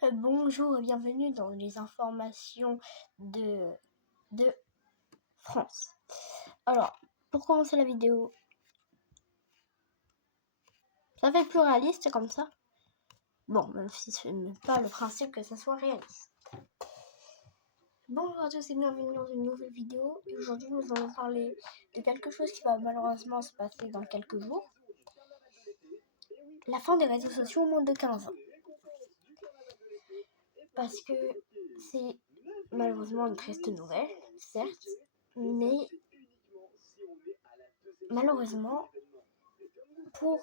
Bonjour et bienvenue dans les informations de France. Alors, pour commencer la vidéo, ça fait plus réaliste comme ça. Bon, même si ce n'est pas le principe que ça soit réaliste. Bonjour à tous et bienvenue dans une nouvelle vidéo. Et aujourd'hui, nous allons parler de quelque chose qui va malheureusement se passer dans quelques jours. La fin des réseaux sociaux au moins de 15 ans. Parce que c'est malheureusement une triste nouvelle, certes, mais malheureusement, pour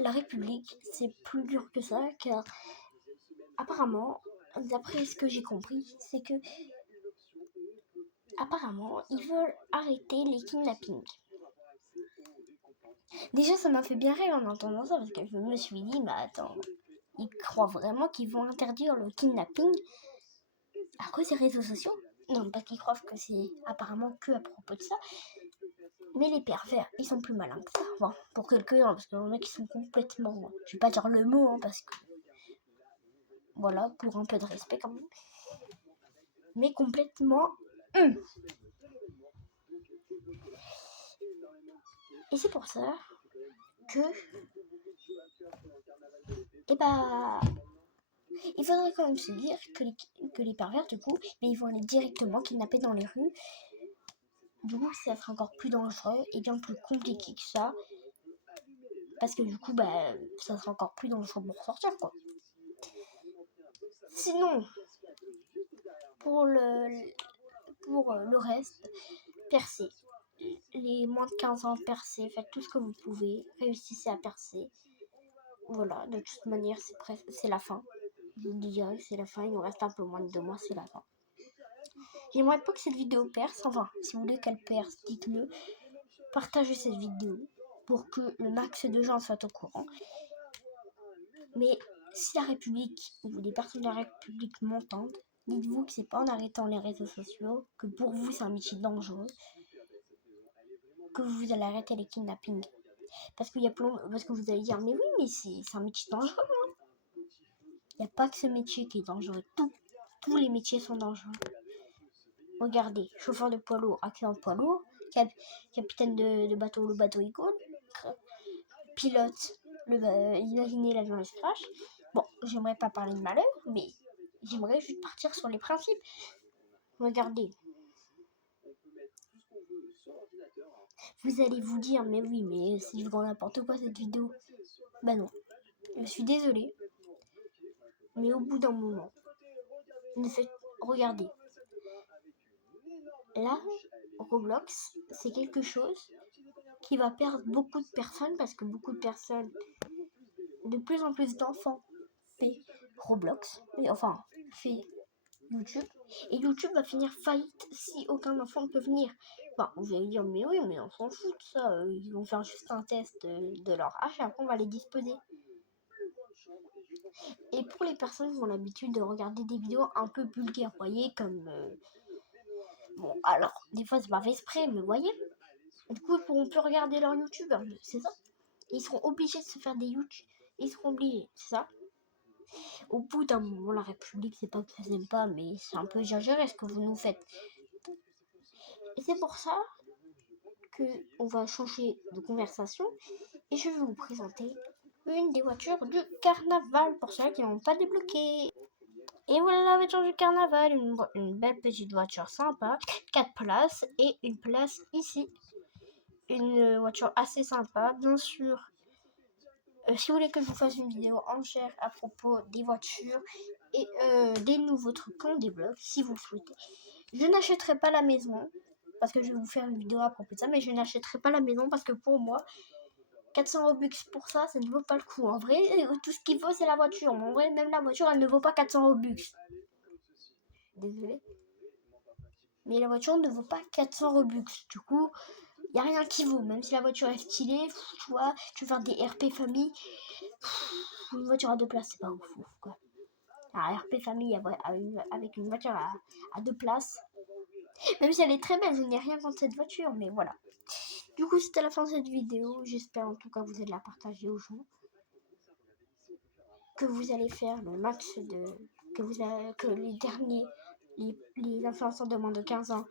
la République, c'est plus dur que ça, car apparemment, d'après ce que j'ai compris, c'est que apparemment, ils veulent arrêter les kidnappings. Déjà, ça m'a fait bien rire en entendant ça, parce que je me suis dit, mais attends, ils croient vraiment qu'ils vont interdire le kidnapping à cause des réseaux sociaux? Non, pas qu'ils croient que c'est apparemment que à propos de ça, mais les pervers, ils sont plus malins que ça. Bon, pour quelques-uns, parce qu'il y en a qui sont complètement... Je vais pas dire le mot, hein, parce que... Voilà, pour un peu de respect quand même. Mais complètement... Et c'est pour ça que... il faudrait quand même se dire que les pervers, du coup, mais ils vont aller directement kidnapper dans les rues. Du coup, ça sera encore plus dangereux et bien plus compliqué que ça. Parce que du coup, ça sera encore plus dangereux pour sortir, quoi. Sinon, pour le reste, percez. Les moins de 15 ans, percez. Faites tout ce que vous pouvez. Réussissez à percer. Voilà, de toute manière, c'est la fin. Je vous dirais que c'est la fin. Il nous reste un peu moins de 2 mois, c'est la fin. J'aimerais pas que cette vidéo perce. Enfin, si vous voulez qu'elle perce, dites-le. Partagez cette vidéo pour que le max de gens soient au courant. Mais si la République ou des personnes de la République m'entendent, dites-vous que c'est pas en arrêtant les réseaux sociaux que pour vous c'est un métier dangereux que vous allez arrêter les kidnappings. Parce que vous allez dire mais oui, mais c'est un métier dangereux. Il n'y a pas que ce métier qui est dangereux. Tous les métiers sont dangereux. Regardez, chauffeur de poids lourd, accident de poids lourd, capitaine de bateau, le bateau il coule, pilote, imaginez l'avion il se crash. Bon, j'aimerais pas parler de malheur, mais j'aimerais juste partir sur les principes. Regardez. Vous allez vous dire, mais oui, mais c'est du grand n'importe quoi cette vidéo. Bah non, je suis désolée. Mais au bout d'un moment, regardez. Là, Roblox, c'est quelque chose qui va perdre beaucoup de personnes parce que beaucoup de personnes, de plus en plus d'enfants fait Roblox, fait YouTube, et YouTube va finir faillite si aucun enfant ne peut venir. Enfin, vous allez dire, mais oui, mais on s'en fout de ça, ils vont faire juste un test de leur âge et après on va les disposer. Et pour les personnes qui ont l'habitude de regarder des vidéos un peu vulgaires, vous voyez, comme... Bon, alors, des fois c'est pas fait exprès, mais vous voyez, du coup ils pourront plus regarder leur YouTube, c'est ça. Ils seront obligés de se faire des YouTube, ils seront obligés, c'est ça. Au bout d'un moment, la République, c'est pas que je n'aime pas, mais c'est un peu exagéré ce que vous nous faites. Et c'est pour ça qu'on va changer de conversation et je vais vous présenter une des voitures du carnaval pour ceux qui n'ont pas débloqué. Et voilà la voiture du carnaval, une belle petite voiture sympa, 4 places et une place ici. Une voiture assez sympa, bien sûr. Si vous voulez que je vous fasse une vidéo entière à propos des voitures et des nouveaux trucs qu'on débloque, si vous le souhaitez. Je n'achèterai pas la maison, parce que je vais vous faire une vidéo à propos de ça, mais je n'achèterai pas la maison parce que pour moi, 400 Robux pour ça, ça ne vaut pas le coup. En vrai, tout ce qu'il faut, c'est la voiture. Mais en vrai, même la voiture, elle ne vaut pas 400 Robux. Désolé. Mais la voiture ne vaut pas 400 Robux. Du coup, il n'y a rien qui vaut. Même si la voiture est stylée, tu vois, tu veux faire des RP famille, une voiture à 2 places, c'est pas ouf, quoi. Un RP famille avec une voiture à 2 places. Même si elle est très belle, je n'ai rien contre cette voiture, mais voilà. Du coup, c'était la fin de cette vidéo. J'espère en tout cas que vous allez la partager aux gens. que vous allez faire le match que les derniers, les influenceurs de moins de 15 ans,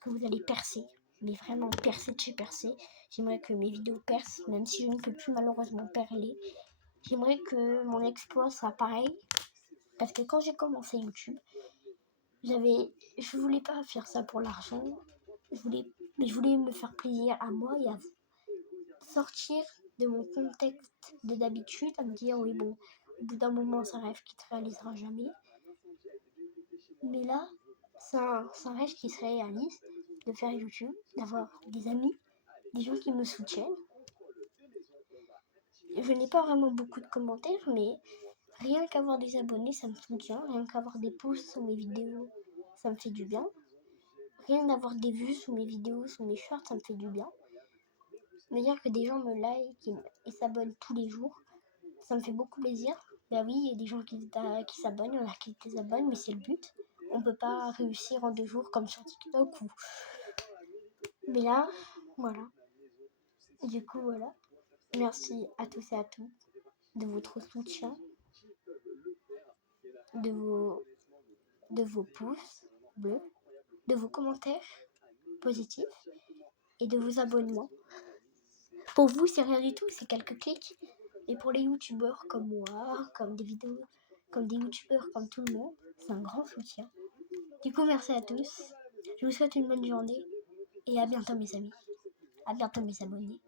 que vous allez percer, mais vraiment percer de chez percer. J'aimerais que mes vidéos percent, même si je ne peux plus malheureusement perler. J'aimerais que mon exploit soit pareil, parce que quand j'ai commencé YouTube, je voulais pas faire ça pour l'argent, mais je voulais me faire plaisir à moi et à vous. Sortir de mon contexte de d'habitude, à me dire oui bon, au bout d'un moment c'est un rêve qui se réalisera jamais. Mais là, c'est un rêve qui se réalise, de faire YouTube, d'avoir des amis, des gens qui me soutiennent. Je n'ai pas vraiment beaucoup de commentaires, mais rien qu'avoir des abonnés, ça me soutient. Rien qu'avoir des pouces sur mes vidéos, ça me fait du bien. Rien d'avoir des vues sous mes vidéos, sous mes shorts, ça me fait du bien. Me dire que des gens me like et s'abonnent tous les jours, ça me fait beaucoup plaisir. Bah oui, il y a des gens qui s'abonnent, il y en a qui désabonnent, mais c'est le but. On peut pas réussir en 2 jours comme sur TikTok ou... Mais là, voilà. Du coup, voilà. Merci à tous et à toutes de votre soutien, de vos pouces bleus, de vos commentaires positifs et de vos abonnements. Pour vous, c'est rien du tout, c'est quelques clics. Et pour les youtubeurs comme moi, comme des youtubeurs comme tout le monde, c'est un grand soutien. Du coup, merci à tous. Je vous souhaite une bonne journée et à bientôt mes amis. À bientôt mes abonnés.